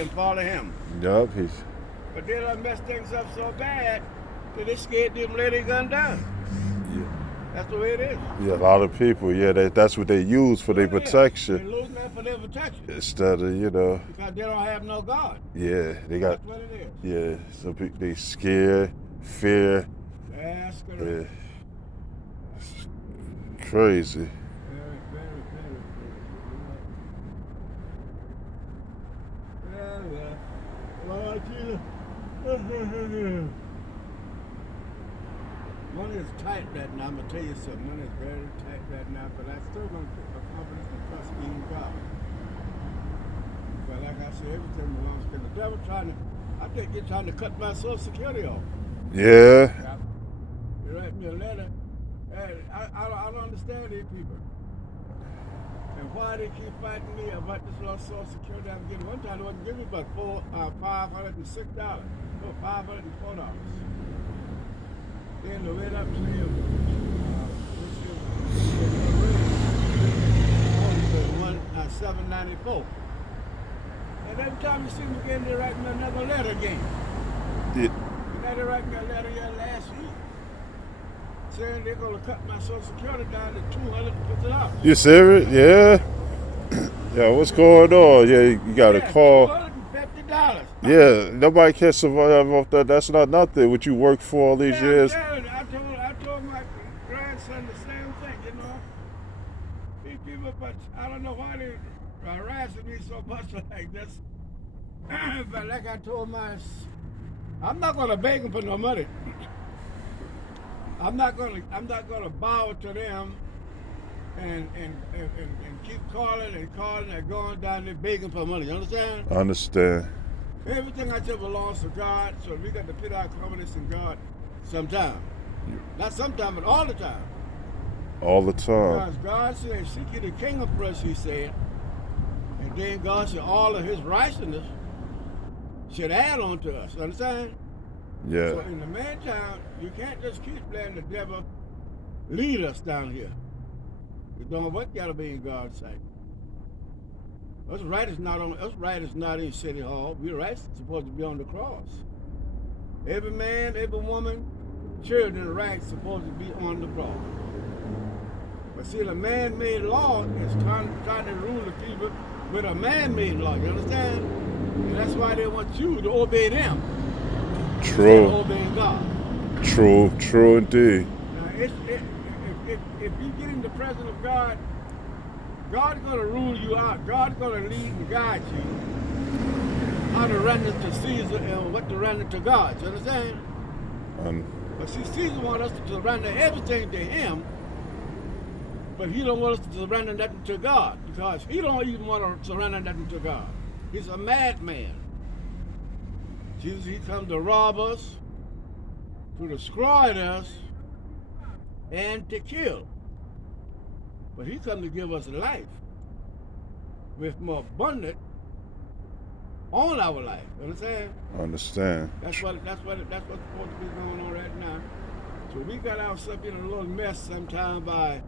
and follow him. Yup. But they done messed things up so bad that they scared to even lay their gun down. Yeah. That's the way it is. Yeah, a lot of people. Yeah, that's what they use for their They're protection losing that for their protection. instead of Because they don't have no God. Yeah, they got. That's what it is. Yeah, some people they scared, fear. That's correct. Yeah. It's crazy. Very, very, very crazy. Lord Jesus. Money is tight right now. I'm going to tell you something. Money is very tight right now, but I still going to put my confidence and trust in God. But like I said, everything belongs to the devil I think you're trying to cut my Social Security off. Yeah. You write me a letter. Hey, I don't understand these people. And why they keep fighting me about this little Social Security I'm getting. One time they wouldn't give me but $506. No, $504. Then they went up to $794. And every time you see me again, they write me another letter again. Yeah. They write me a letter here last week saying they're going to cut my Social Security down to $250. You serious? Yeah. Yeah, what's going on? Yeah, you got to call. $250. Yeah, nobody can survive off that. That's not nothing. What you worked for all these years. I told my grandson the same thing, you know. These people, but I don't know why they are harassing me so much like this. But like I told I'm not gonna beg them for no money. I'm not gonna bow to them and keep calling and going down there begging for money. You understand? I understand. Everything I tell belongs to God, so we got to put our confidence in God sometime. Not sometime, but all the time. All the time. Because God said, seek ye the kingdom first, he said. And then God said all of his righteousness should add on to us. Understand? Yeah. So in the meantime, you can't just keep letting the devil lead us down here. We don't what gotta be in God's sight. Us right is not in City Hall. We're right supposed to be on the cross. Every man, every woman, children are right supposed to be on the cross. But see, the man-made law is trying to rule the people with a man-made law. You understand? And that's why they want you to obey them. True. Instead of obeying God. True indeed. Now, if you get in the presence of God, God's going to rule you out. God's going to lead and guide you how to render to Caesar and what to render to God. You understand? But see, Caesar wants us to surrender everything to him, but he don't want us to surrender nothing to God because he don't even want to surrender nothing to God. He's a madman. Jesus, he comes to rob us, to destroy us, and to kill. But he come to give us life with more abundant on our life. You understand? I understand. That's what's supposed to be going on right now. So we got ourselves in a little mess sometime by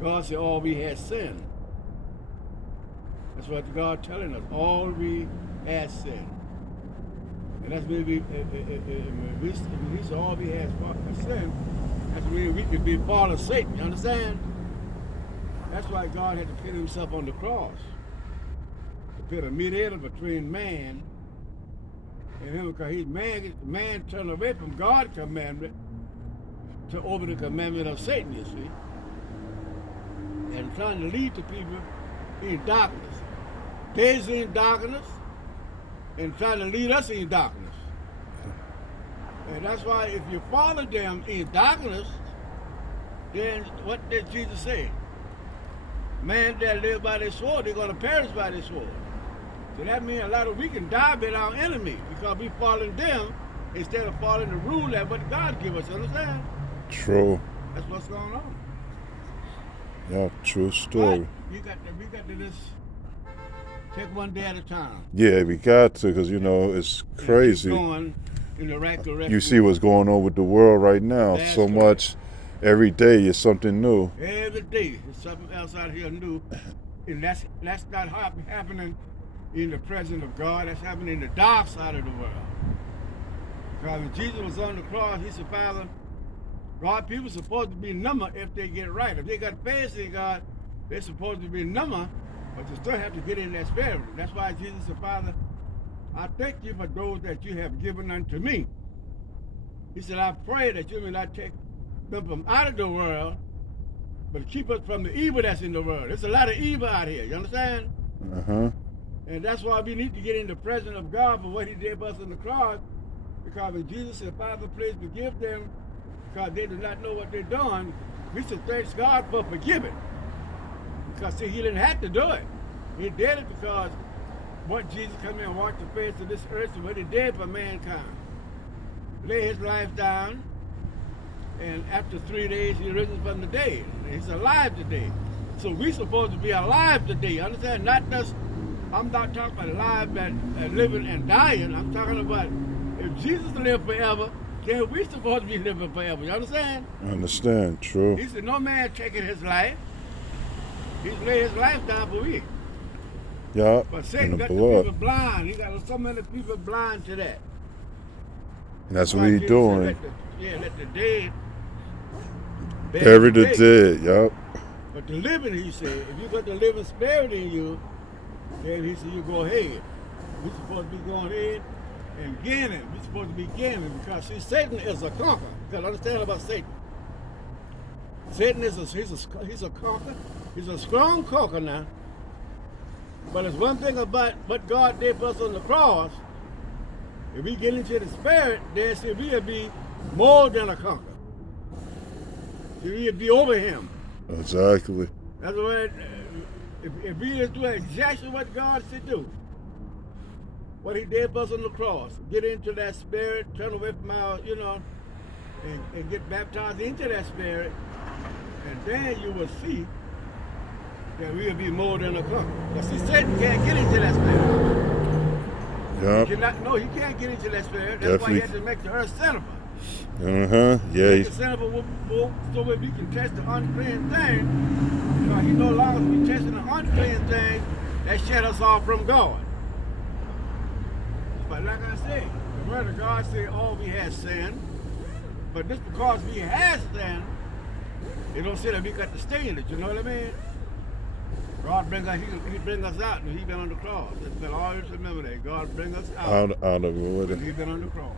God said all we had sinned. That's what God telling us. All we had sinned. And that's maybe if we said all we had sinned, that's when we could be part of Satan. You understand? That's why God had to put himself on the cross. To put a mediator between man and him, because man turned away from God's commandment to obey the commandment of Satan, you see. And trying to lead the people in darkness. They's in darkness and trying to lead us in darkness. And that's why if you follow them in darkness, then what did Jesus say? Man that live by the sword, they're going to perish by the sword. So that means we can die with our enemy because we following them instead of following the rule that what God give us. Understand? True. That's what's going on. Yeah, true story. But we got to just take one day at a time. Yeah, we got to, because it's crazy. Going in the right direction. You see what's going on with the world right now. That's so correct. Much. Every day is something new. Every day is something else out here new, and that's not happening in the presence of God. That's happening in the dark side of the world. Because when Jesus was on the cross, he said, Father, God, people supposed to be number if they get right. If they got faith in God, they're supposed to be number, but you still have to get in that spirit. That's why Jesus said, Father, I thank you for those that you have given unto me. He said, I pray that you may not take them from out of the world, but keep us from the evil that's in the world. There's a lot of evil out here, you understand? Uh-huh. And that's why we need to get in the presence of God for what he did for us on the cross. Because when Jesus said, Father, please forgive them, because they do not know what they're doing, we should thank God for forgiving. Because see, he didn't have to do it. He did it because what Jesus come in and walked the face of this earth and what he did for mankind. Lay his life down, and after 3 days he risen from the dead. He's alive today. So we're supposed to be alive today, understand? Not just, I'm not talking about alive and living and dying. I'm talking about if Jesus lived forever, then we're supposed to be living forever. You understand? I understand, true. He said, no man taking his life. He's laid his life down for me. Yeah, But in Satan the got the blood. people blind. He got so many people blind to that. And that's what Why he's Jesus doing. said, let the dead Bury the dead, yup. But the living, he said, if you got the living spirit in you, then he said, you go ahead. We're supposed to be going ahead and gaining. We're supposed to be gaining because, see, Satan is a conqueror. You got to understand about Satan. Satan is he's a conqueror. He's a strong conqueror now. But there's one thing about what God did for us on the cross. If we get into the spirit, then see, we'll be more than a conqueror. See, we'll be over him. Exactly. That's what, if we just do exactly what God should do, what he did for us on the cross, get into that spirit, turn away from our, and get baptized into that spirit, and then you will see that we'll be more than a conqueror. Because see, Satan can't get into that spirit. Yup. He can't get into that spirit. That's why he had to make the earth sinful. Uh-huh. Yeah. Make the sinful so that we can test the unclean thing. Because he no longer be testing the unclean thing that shut us off from God. But like I said, the word of God said, all we have sinned. But just because we have sinned, it don't say that we got to stay in it. You know what I mean? God he bring us out and he been on the cross. But always remember that. God bring us out Out of it. and he been on the cross.